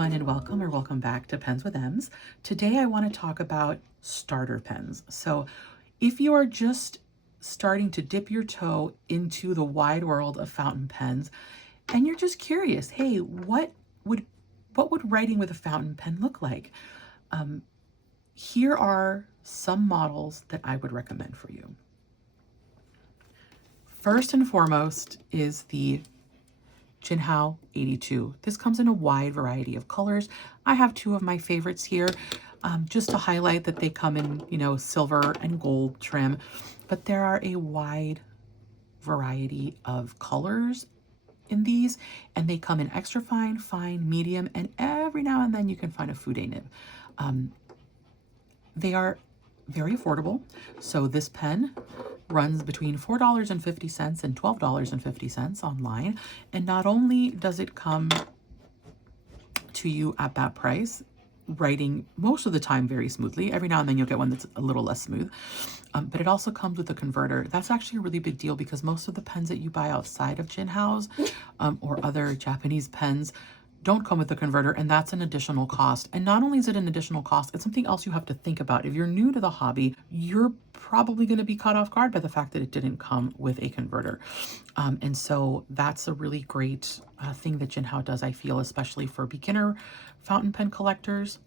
everyone, and welcome back to Pens with M's. Today I want to talk about starter pens. So if you are just starting to dip your toe into the wide world of fountain pens and you're just curious, hey, what would writing with a fountain pen look like? Here are some models that I would recommend for you. First and foremost is the Jinhao 82. This comes in a wide variety of colors. I have two of my favorites here, just to highlight that they come in, silver and gold trim, but there are a wide variety of colors in these, and they come in extra fine, fine, medium, and every now and then you can find a fude nib. They are very affordable. So this pen runs between $4.50 and $12.50 online. And not only does it come to you at that price, writing most of the time very smoothly. Every now and then you'll get one that's a little less smooth. But it also comes with a converter. That's actually a really big deal because most of the pens that you buy outside of Jinhao's or other Japanese pens don't come with a converter, and that's an additional cost. And not only is it an additional cost, it's something else you have to think about. If you're new to the hobby, you're probably going to be caught off guard by the fact that it didn't come with a converter. And so that's a really great thing that Jinhao does, I feel, especially for beginner fountain pen collectors.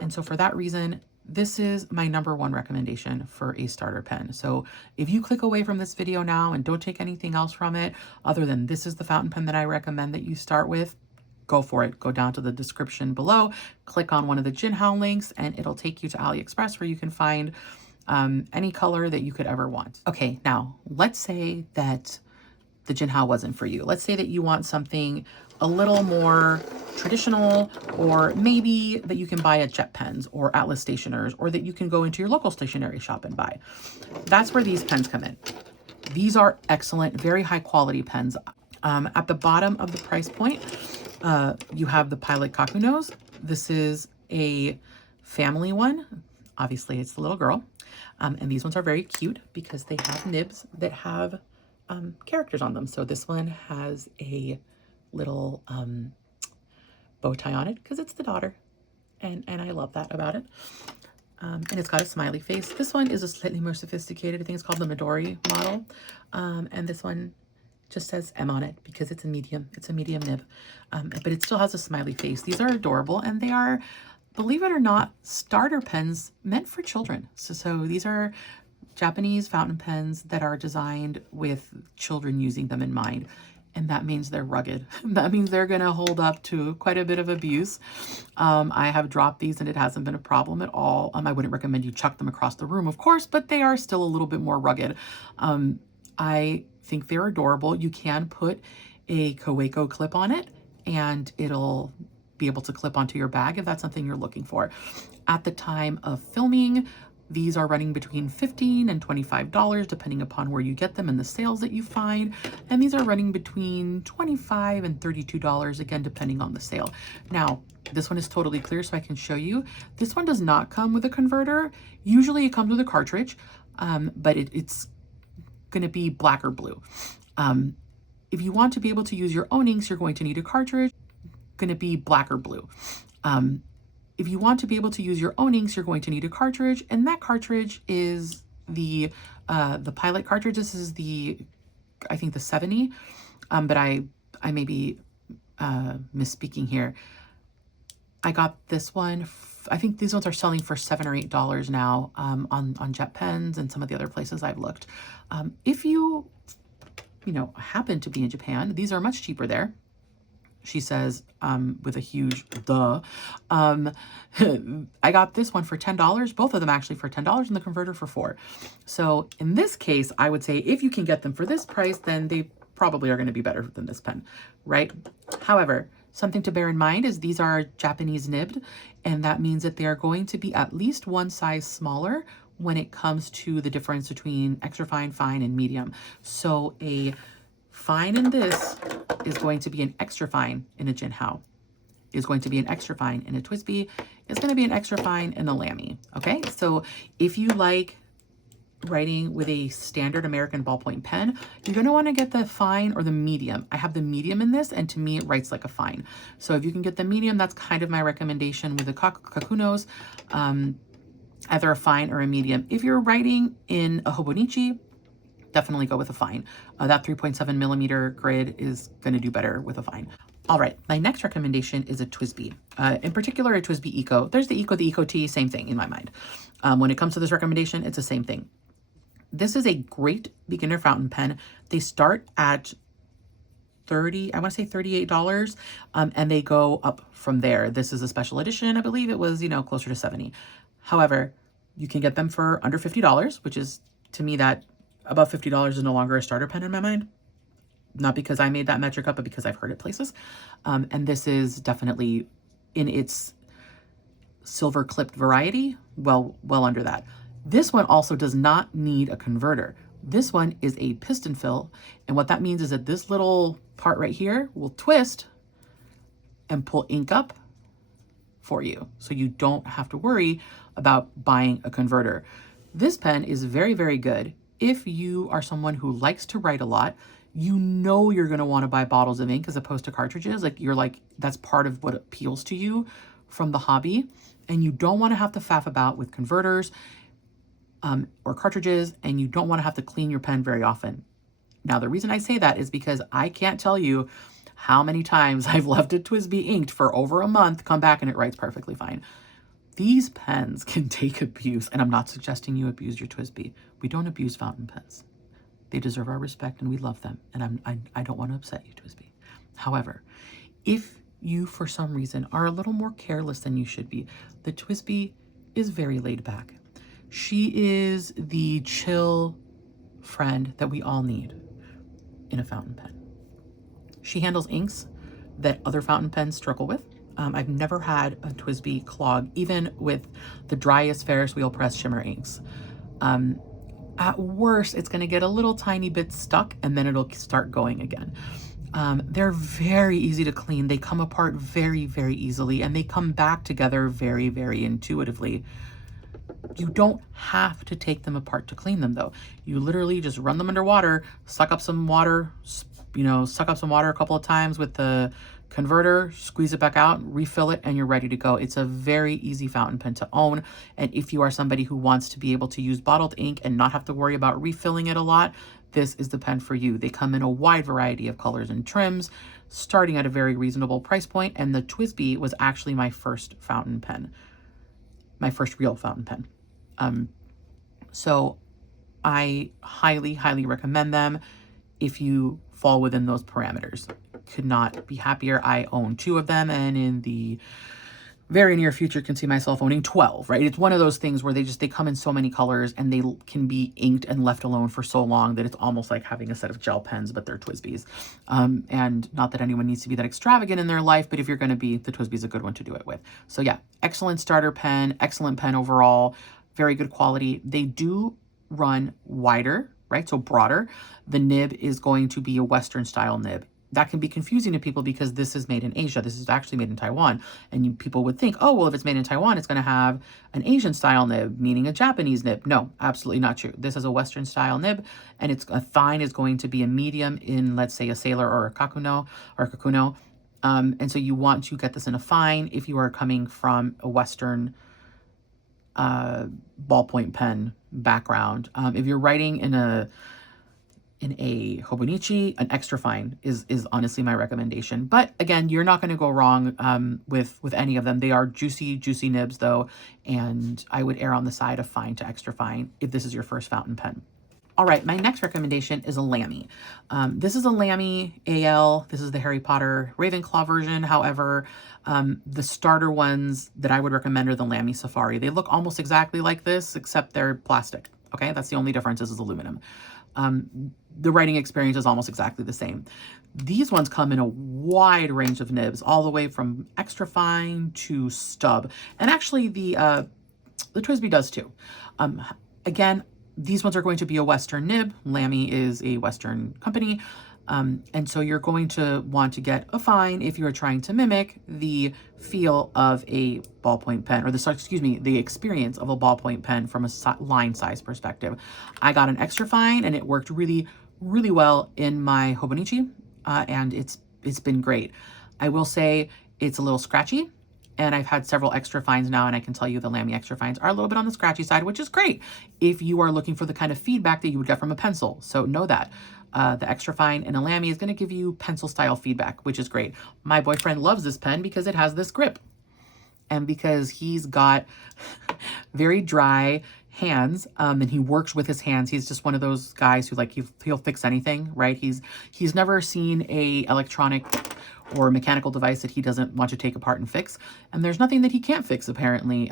And so for that reason, this is my #1 recommendation for a starter pen. So if you click away from this video now and don't take anything else from it, other than this is the fountain pen that I recommend that you start with, go for it. Go down to the description below, click on one of the Jinhao links, and it'll take you to AliExpress where you can find any color that you could ever want. Okay, now let's say that the Jinhao wasn't for you. Let's say that you want something a little more traditional, or maybe that you can buy at Jet Pens or Atlas Stationers, or that you can go into your local stationery shop and buy. That's where these pens come in. These are excellent, very high quality pens. At the bottom of the price point, you have the Pilot Kakunos. This is a family one. Obviously, it's the little girl. And these ones are very cute because they have nibs that have characters on them. So this one has a little bow tie on it because it's the daughter. And I love that about it. And it's got a smiley face. This one is a slightly more sophisticated. I think it's called the Midori model. And this one just says M on it because it's a medium. It's a medium nib, but it still has a smiley face. These are adorable, and they are, believe it or not, starter pens meant for children. So these are Japanese fountain pens that are designed with children using them in mind. And that means they're rugged. That means they're going to hold up to quite a bit of abuse. I have dropped these and it hasn't been a problem at all. I wouldn't recommend you chuck them across the room, of course, but they are still a little bit more rugged. I think they're adorable. You can put a Kakuno clip on it and it'll be able to clip onto your bag if that's something you're looking for. At the time of filming, these are running between $15 and $25 depending upon where you get them and the sales that you find. And these are running between $25 and $32 again, depending on the sale. Now, this one is totally clear so I can show you. This one does not come with a converter. Usually it comes with a cartridge, but it's going to be black or blue. If you want to be able to use your own inks, you're going to need a cartridge. Going to be black or blue. If you want to be able to use your own inks, you're going to need a cartridge, and that cartridge is the Pilot cartridge. This is I think the 70, but I may be misspeaking here. I got this one. I think these ones are selling for $7 or $8 now on Jet Pens and some of the other places I've looked. If you happen to be in Japan, these are much cheaper there. She says, with a huge duh. I got this one for $10, both of them actually for $10, and the converter for $4. So in this case, I would say if you can get them for this price, then they probably are going to be better than this pen, right? However, something to bear in mind is these are Japanese nibbed, and that means that they are going to be at least one size smaller when it comes to the difference between extra fine, fine, and medium. So a fine in this is going to be an extra fine in a Jinhao, is going to be an extra fine in a TWSBI, is going to be an extra fine in a Lamy. Okay, so if you like writing with a standard American ballpoint pen, you're going to want to get the fine or the medium. I have the medium in this, and to me it writes like a fine. So if you can get the medium, that's kind of my recommendation with the Kakunos, either a fine or a medium. If you're writing in a Hobonichi, definitely go with a fine. That 3.7 millimeter grid is going to do better with a fine. All right, my next recommendation is a TWSBI, in particular a TWSBI Eco. There's the Eco T, same thing in my mind. When it comes to this recommendation, it's the same thing. This is a great beginner fountain pen. They start at I want to say $38, and they go up from there. This is a special edition. I believe it was, closer to 70. However, you can get them for under $50, which is, to me, that above $50 is no longer a starter pen in my mind. Not because I made that metric up, but because I've heard it places. And this is definitely in its silver clipped variety, well under that. This one also does not need a converter. This one is a piston fill. And what that means is that this little part right here will twist and pull ink up for you. So you don't have to worry about buying a converter. This pen is very, very good. If you are someone who likes to write a lot, you're going to want to buy bottles of ink as opposed to cartridges. That's part of what appeals to you from the hobby. And you don't want to have to faff about with converters or cartridges, and you don't want to have to clean your pen very often. Now, the reason I say that is because I can't tell you how many times I've left a TWSBI inked for over a month, come back and it writes perfectly fine. These pens can take abuse, and I'm not suggesting you abuse your TWSBI. We don't abuse fountain pens. They deserve our respect and we love them, and I don't want to upset you, TWSBI. However, if you, for some reason, are a little more careless than you should be, the TWSBI is very laid back. She is the chill friend that we all need in a fountain pen. She handles inks that other fountain pens struggle with. I've never had a TWSBI clog, even with the driest Ferris wheel press shimmer inks. At worst, it's going to get a little tiny bit stuck, and then it'll start going again. They're very easy to clean. They come apart very, very easily, and they come back together very, very intuitively. You don't have to take them apart to clean them, though. You literally just run them underwater, suck up some water a couple of times with the converter, squeeze it back out, refill it, and you're ready to go. It's a very easy fountain pen to own. And if you are somebody who wants to be able to use bottled ink and not have to worry about refilling it a lot, this is the pen for you. They come in a wide variety of colors and trims, starting at a very reasonable price point. And the TWSBI was actually my first fountain pen, my first real fountain pen. So I highly, highly recommend them if you fall within those parameters. Could not be happier. I own 2 of them, and in the very near future can see myself owning 12, right? It's one of those things where they come in so many colors, and they can be inked and left alone for so long that it's almost like having a set of gel pens, but they're TWSBIs. And not that anyone needs to be that extravagant in their life, but if you're going to be, the TWSBI is a good one to do it with. So yeah, excellent starter pen, excellent pen overall, very good quality. They do run wider, right? So broader. The nib is going to be a Western style nib. That can be confusing to people because this is made in Asia. This is actually made in Taiwan. And people would think, oh, well, if it's made in Taiwan, it's going to have an Asian style nib, meaning a Japanese nib. No, absolutely not true. This is a Western style nib, and it's a fine is going to be a medium in, let's say, a Sailor or a Kakuno. And so you want to get this in a fine if you are coming from a Western ballpoint pen background. If you're writing in a Hobonichi, an extra fine is honestly my recommendation. But again, you're not going to go wrong with any of them. They are juicy nibs though, and I would err on the side of fine to extra fine if this is your first fountain pen. All right, my next recommendation is a Lamy. This is a Lamy AL. This is the Harry Potter Ravenclaw version. However, the starter ones that I would recommend are the Lamy Safari. They look almost exactly like this, except they're plastic. Okay, that's the only difference. This is aluminum. The writing experience is almost exactly the same. These ones come in a wide range of nibs, all the way from extra fine to stub. And actually the TWSBI does too. Again, these ones are going to be a Western nib. Lamy is a Western company. And so you're going to want to get a fine if you're trying to mimic the feel of a ballpoint pen, or the experience of a ballpoint pen from a line size perspective. I got an extra fine and it worked really, really well in my Hobonichi, and it's been great. I will say it's a little scratchy, and I've had several extra fines now, and I can tell you the Lamy extra fines are a little bit on the scratchy side, which is great if you are looking for the kind of feedback that you would get from a pencil. So know that. The extra fine in a Lamy is going to give you pencil style feedback, which is great. My boyfriend loves this pen because it has this grip, and because he's got very dry hands, and he works with his hands. He's just one of those guys who, like, he'll fix anything, right? He's never seen a electronic or mechanical device that he doesn't want to take apart and fix, and there's nothing that he can't fix, apparently.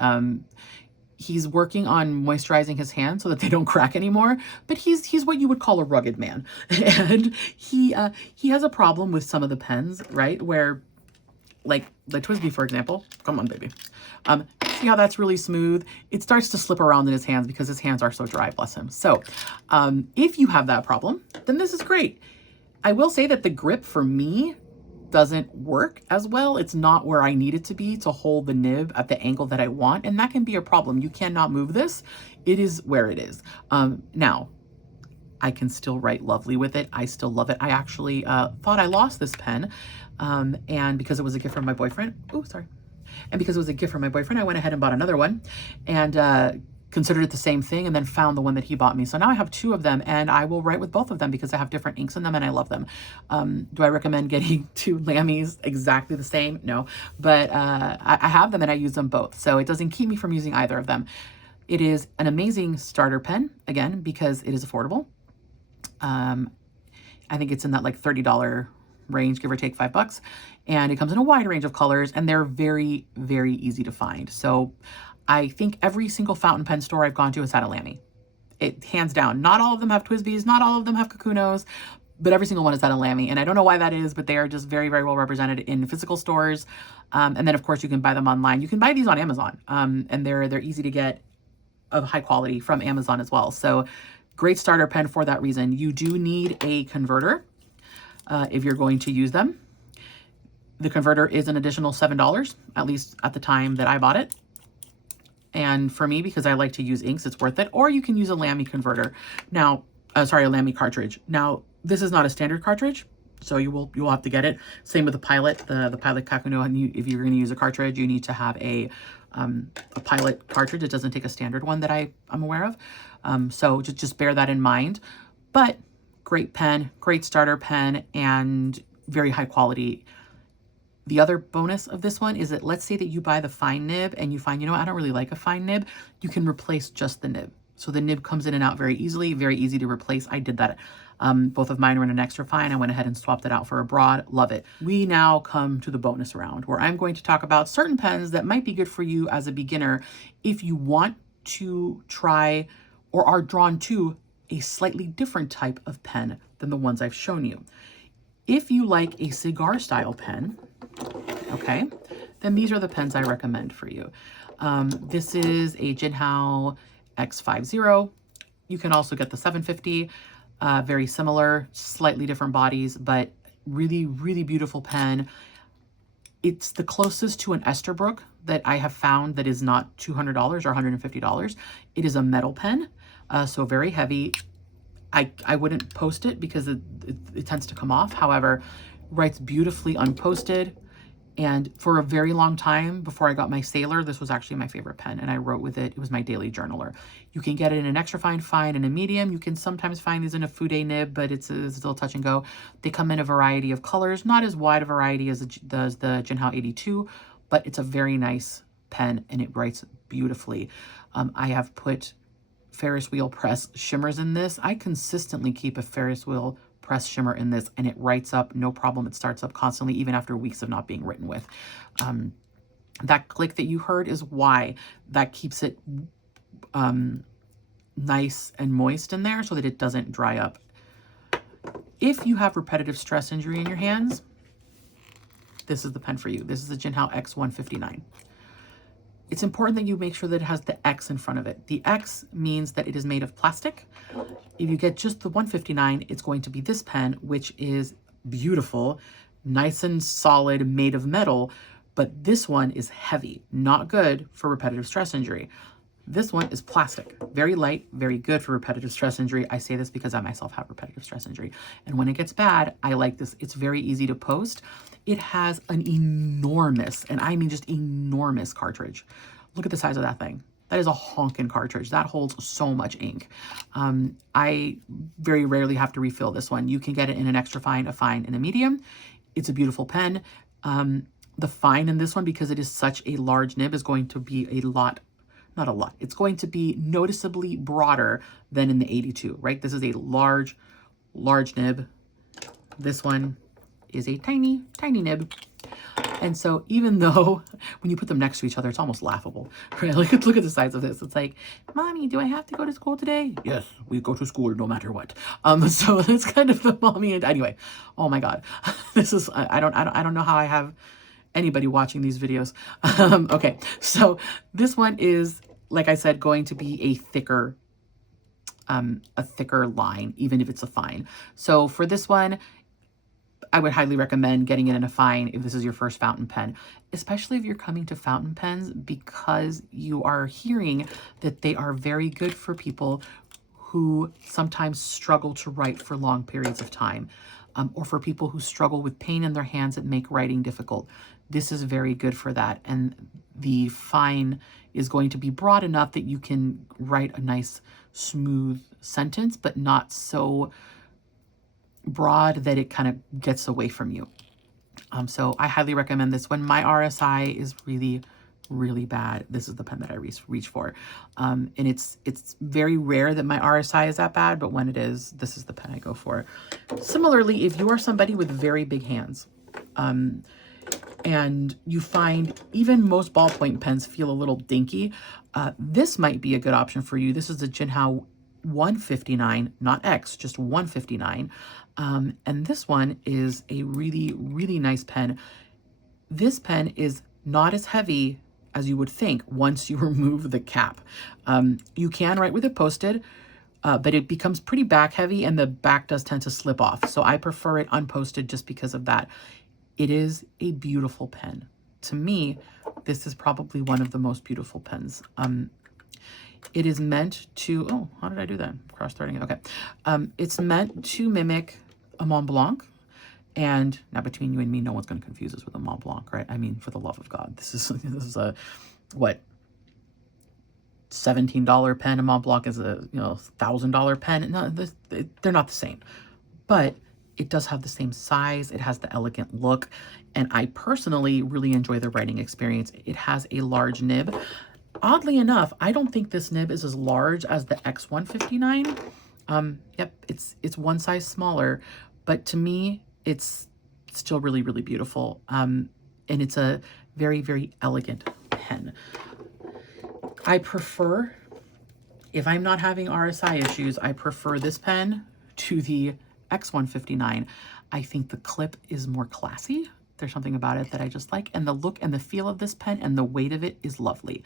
He's working on moisturizing his hands so that they don't crack anymore, but he's what you would call a rugged man. And he has a problem with some of the pens, right? Where, like the TWSBI, for example, come on, baby. See how that's really smooth? It starts to slip around in his hands because his hands are so dry, bless him. So if you have that problem, then this is great. I will say that the grip for me doesn't work as well. It's not where I need it to be to hold the nib at the angle that I want, and that can be a problem. You cannot move this. It is where it is. Now, I can still write lovely with it. I still love it. I actually thought I lost this pen, and because it was a gift from my boyfriend, and because it was a gift from my boyfriend, I went ahead and bought another one, and considered it the same thing, and then found the one that he bought me. So now I have two of them, and I will write with both of them because I have different inks in them and I love them. Do I recommend getting two Lamys exactly the same? No, but I have them and I use them both. So it doesn't keep me from using either of them. It is an amazing starter pen, again, because it is affordable. I think it's in that like $30 range, give or take $5. And it comes in a wide range of colors, and they're very, very easy to find. So I think every single fountain pen store I've gone to has had a Lamy. It, hands down. Not all of them have TWSBIs, not all of them have Kakunos, but every single one has had a Lamy. And I don't know why that is, but they are just very, very well represented in physical stores. And then, of course, you can buy them online. You can buy these on Amazon, and they're easy to get, of high quality, from Amazon as well. So great starter pen for that reason. You do need a converter if you're going to use them. The converter is an additional $7, at least at the time that I bought it. And for me, because I like to use inks, it's worth it. Or you can use a Lamy converter. Now, a Lamy cartridge. Now, this is not a standard cartridge, so you will have to get it. Same with the Pilot, the Pilot Kakuno. And if you're going to use a cartridge, you need to have a Pilot cartridge. It doesn't take a standard one that I'm aware of. So just bear that in mind. But great pen, great starter pen, and very high quality. The other bonus of this one is that, let's say that you buy the fine nib and you find, you know, I don't really like a fine nib. You can replace just the nib. So the nib comes in and out very easily, very easy to replace. I did that. Both of mine were in an extra fine. I went ahead and swapped it out for a broad. Love it. We now come to the bonus round, where I'm going to talk about certain pens that might be good for you as a beginner if you want to try or are drawn to a slightly different type of pen than the ones I've shown you. If you like a cigar style pen, okay, then these are the pens I recommend for you. This is a Jinhao X50. You can also get the 750, very similar, slightly different bodies, but really, really beautiful pen. It's the closest to an Esterbrook that I have found that is not $200 or $150. It is a metal pen, so very heavy. I wouldn't post it because it tends to come off. However, writes beautifully unposted. And for a very long time before I got my Sailor, this was actually my favorite pen, and I wrote with it. It was my daily journaler. You can get it in an extra fine, and a medium. You can sometimes find these in a Fude nib, but it's still touch and go. They come in a variety of colors, not as wide a variety as does the Jinhao 82, but it's a very nice pen, and it writes beautifully. I have put Ferris wheel press shimmers in this. I consistently keep a Ferris wheel press shimmer in this, and it writes up no problem. It starts up constantly, even after weeks of not being written with. That click that you heard is why. That keeps it nice and moist in there so that it doesn't dry up. If you have repetitive stress injury in your hands, this is the pen for you. This is the Jinhao X159. it's important that you make sure that it has the X in front of it. The X means that it is made of plastic. If you get just the 159, it's going to be this pen, which is beautiful, nice and solid, made of metal, but this one is heavy, not good for repetitive stress injury. This one is plastic, very light, very good for repetitive stress injury. I say this because I myself have repetitive stress injury. And when it gets bad, I like this. It's very easy to post. It has an enormous, and I mean just enormous cartridge. Look at the size of that thing. That is a honkin' cartridge. That holds so much ink. I very rarely have to refill this one. You can get it in an extra fine, a fine, and a medium. It's a beautiful pen. The fine in this one, because it is such a large nib, is going to be a lot, not a lot. It's going to be noticeably broader than in the 82, right? This is a large, large nib. This one is a tiny, tiny nib. And so even though when you put them next to each other, it's almost laughable, right? Look at the size of this. It's like, Mommy, do I have to go to school today? Yes, we go to school no matter what. So it's kind of the mommy and anyway. Oh my God, this is I don't know how I have anybody watching these videos. Okay, so this one is, like I said, going to be a thicker line, even if it's a fine. So for this one, I would highly recommend getting it in a fine if this is your first fountain pen, especially if you're coming to fountain pens, because you are hearing that they are very good for people who sometimes struggle to write for long periods of time, or for people who struggle with pain in their hands that make writing difficult. This is very good for that. And the fine is going to be broad enough that you can write a nice, smooth sentence, but not so broad that it kind of gets away from you. So I highly recommend this one. My RSI is really, really bad. This is the pen that I reach for. And it's very rare that my RSI is that bad, but when it is, this is the pen I go for. Similarly, if you are somebody with very big hands, and you find even most ballpoint pens feel a little dinky, this might be a good option for you. This is the Jinhao 159, not X, just 159. And this one is a really, really nice pen. This pen is not as heavy as you would think once you remove the cap. You can write with it posted, but it becomes pretty back heavy and the back does tend to slip off. So I prefer it unposted just because of that. It is a beautiful pen. To me, this is probably one of the most beautiful pens. It is meant to, oh, how did I do that? Cross-threading it, okay. It's meant to mimic a Mont Blanc. And now between you and me, no one's going to confuse us with a Mont Blanc, right? I mean, for the love of God, this is a, what, $17 pen. A Mont Blanc is a, $1,000 pen. No, they're not the same. But it does have the same size. It has the elegant look. And I personally really enjoy the writing experience. It has a large nib. Oddly enough, I don't think this nib is as large as the X159. Yep, it's one size smaller, but to me, it's still really, really beautiful. And it's a very, very elegant pen. I prefer, if I'm not having RSI issues, I prefer this pen to the X159. I think the clip is more classy. There's something about it that I just like. And the look and the feel of this pen and the weight of it is lovely.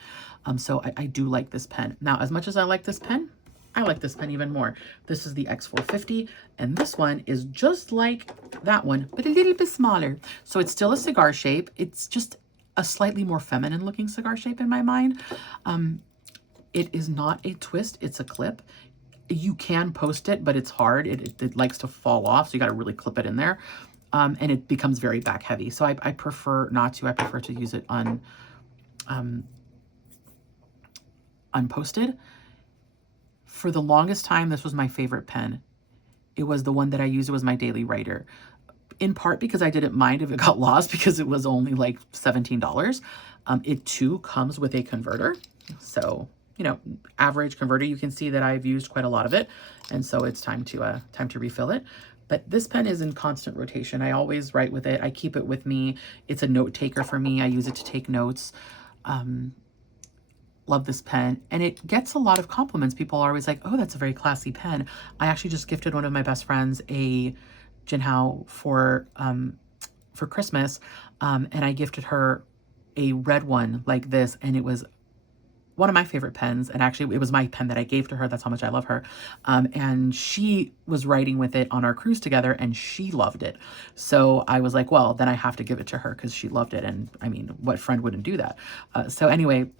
So I do like this pen. Now, as much as I like this pen, I like this pen even more. This is the X450, and this one is just like that one, but a little bit smaller. So it's still a cigar shape. It's just a slightly more feminine looking cigar shape in my mind. It is not a twist, it's a clip. You can post it, but it's hard. It likes to fall off, so you got to really clip it in there. And it becomes very back heavy. So I prefer not to. I prefer to use it unposted. For the longest time, this was my favorite pen. It was the one that I used. It was my daily writer. In part because I didn't mind if it got lost because it was only like $17. It too comes with a converter. So, average converter. You can see that I've used quite a lot of it. And so it's time to refill it. But this pen is in constant rotation. I always write with it. I keep it with me. It's a note taker for me. I use it to take notes. Love this pen. And it gets a lot of compliments. People are always like, oh, that's a very classy pen. I actually just gifted one of my best friends a Jinhao for Christmas. And I gifted her a red one like this, and it was one of my favorite pens. And actually, it was my pen that I gave to her. That's how much I love her. And she was writing with it on our cruise together, and she loved it. So I was like, well, then I have to give it to her because she loved it. And I mean, what friend wouldn't do that? So anyway,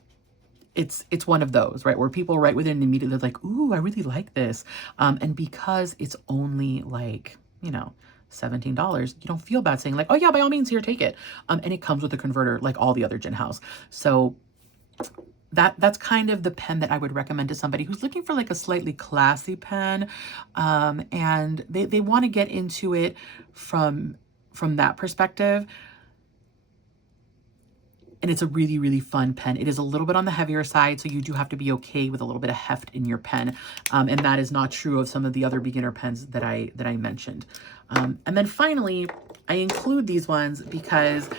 it's one of those, right, where people write with it and immediately they're like, ooh, I really like this. And because it's only like, you know, $17, you don't feel bad saying like, oh yeah, by all means, here, take it. And it comes with a converter like all the other Jinhaos. So that's kind of the pen that I would recommend to somebody who's looking for like a slightly classy pen, and they want to get into it from that perspective. And it's a really, really fun pen. It is a little bit on the heavier side, so you do have to be okay with a little bit of heft in your pen, and that is not true of some of the other beginner pens that I mentioned. And then finally, I include these ones because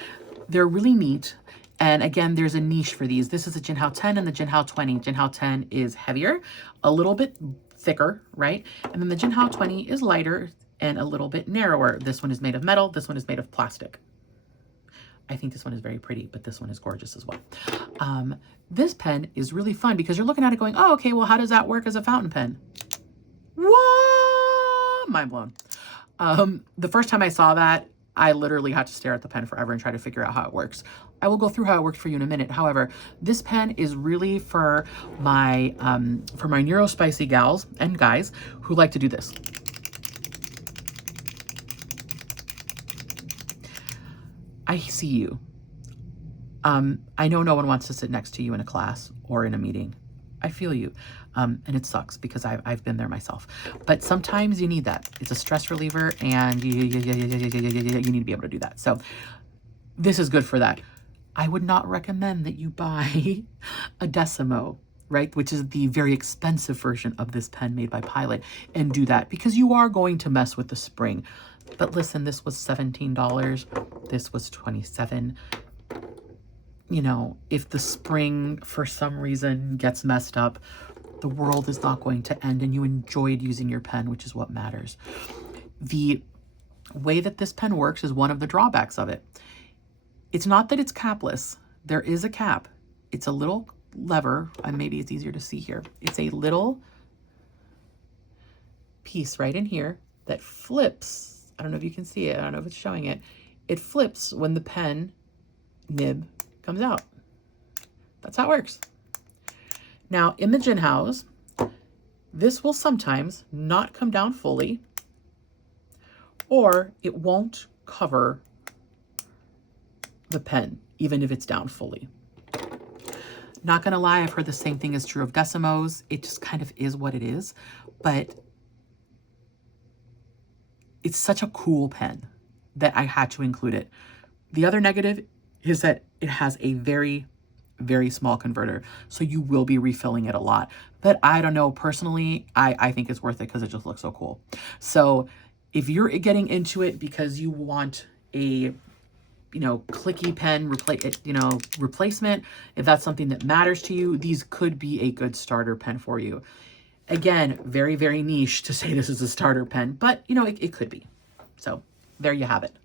they're really neat. And again, there's a niche for these. This is a Jinhao 10 and the Jinhao 20. Jinhao 10 is heavier, a little bit thicker, right? And then the Jinhao 20 is lighter and a little bit narrower. This one is made of metal. This one is made of plastic. I think this one is very pretty, but this one is gorgeous as well. This pen is really fun because you're looking at it going, oh, okay, well, how does that work as a fountain pen? What? Mind blown. The first time I saw that, I literally had to stare at the pen forever and try to figure out how it works. I will go through how it worked for you in a minute. However, this pen is really for my neurospicy gals and guys who like to do this. I see you. I know no one wants to sit next to you in a class or in a meeting. I feel you. And it sucks because I've been there myself. But sometimes you need that. It's a stress reliever, and you need to be able to do that. So this is good for that. I would not recommend that you buy a Decimo, right, which is the very expensive version of this pen made by Pilot, and do that because you are going to mess with the spring. But listen, this was $17. This was $27. You know, if the spring for some reason gets messed up, the world is not going to end, and you enjoyed using your pen, which is what matters. The way that this pen works is one of the drawbacks of it. It's not that it's capless. There is a cap. It's a little lever, and maybe it's easier to see here. It's a little piece right in here that flips. I don't know if you can see it. I don't know if it's showing it. It flips when the pen nib comes out. That's how it works. Now, in the Jinhaos, this will sometimes not come down fully, or it won't cover the pen, even if it's down fully. Not gonna lie, I've heard the same thing is true of Decimos. It just kind of is what it is, but it's such a cool pen that I had to include it. The other negative is that it has a very, very small converter, so you will be refilling it a lot. But I don't know, personally, I think it's worth it because it just looks so cool. So if you're getting into it because you want a, you know, clicky pen replacement, if that's something that matters to you, these could be a good starter pen for you. Again, very, very niche to say this is a starter pen, but you know, it could be. So there you have it.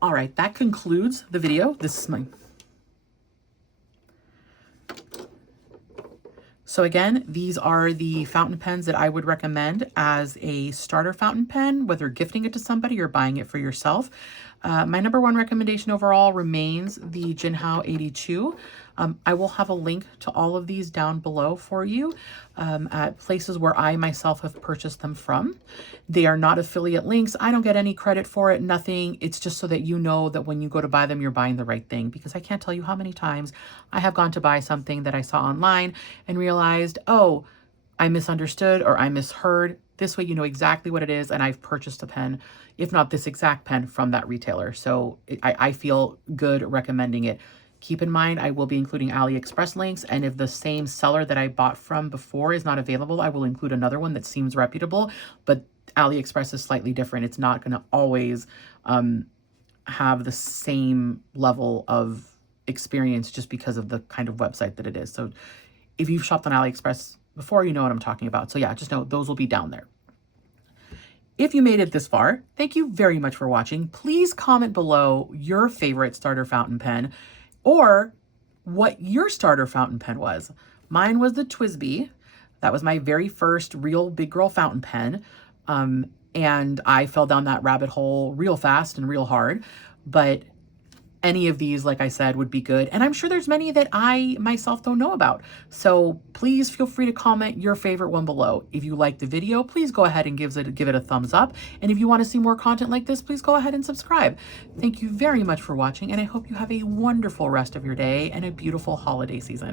All right, that concludes the video. This is my... So again, these are the fountain pens that I would recommend as a starter fountain pen, whether gifting it to somebody or buying it for yourself. My number one recommendation overall remains the Jinhao 82. I will have a link to all of these down below for you at places where I myself have purchased them from. They are not affiliate links. I don't get any credit for it, nothing. It's just so that you know that when you go to buy them, you're buying the right thing, because I can't tell you how many times I have gone to buy something that I saw online and realized, oh, I misunderstood or I misheard. This way you know exactly what it is, and I've purchased a pen, if not this exact pen, from that retailer. So I feel good recommending it. Keep in mind, I will be including AliExpress links, and if the same seller that I bought from before is not available, I will include another one that seems reputable, but AliExpress is slightly different. It's not going to always have the same level of experience just because of the kind of website that it is. So if you've shopped on AliExpress before, you know what I'm talking about. So yeah, just know those will be down there. If you made it this far, thank you very much for watching. Please comment below your favorite starter fountain pen or what your starter fountain pen was. Mine was the TWSBI. That was my very first real big girl fountain pen. And I fell down that rabbit hole real fast and real hard. But any of these, like I said, would be good. And I'm sure there's many that I myself don't know about. So please feel free to comment your favorite one below. If you liked the video, please go ahead and give it a thumbs up. And if you want to see more content like this, please go ahead and subscribe. Thank you very much for watching, and I hope you have a wonderful rest of your day and a beautiful holiday season.